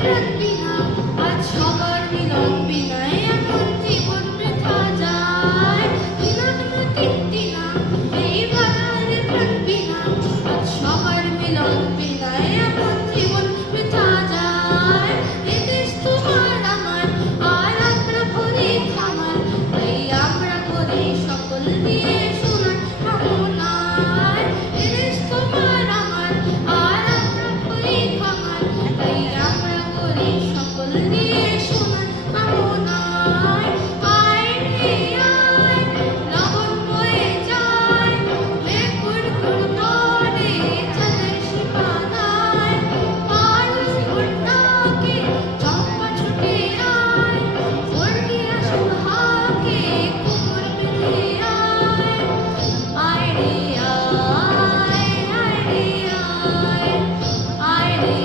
প্রাণ বিনা আজ সবার মিলন বিনায় এমন জীবন বৃথা যায়। দিনান তিনটিনা এই বাধারে প্রাণ বিনা আজ সবার মিলন বিনায় এমন জীবন বৃথা যায়। এ দেশ তোমার আমার আর আমরা ভরি খামার, তাই আমরা করি সকল দিয়ে সোনার কামনায়। এ দেশ তোমার আমার আর আমরা ভরি খামার, তাই আমরা করি সকল দিয়ে সোনার কামনায়। আয় রে আয় লবণ বয়ে যায়, মেঘ কুড়কুড় করে চাঁদের সীমানায়। পারুল ঘুরটাকে চম্পা ছুটে আয়, স্বর্গীয় সুহাকে কুকুর বেঁধে আয়। আয় রে আয়, আয় রে আয়, আয় রে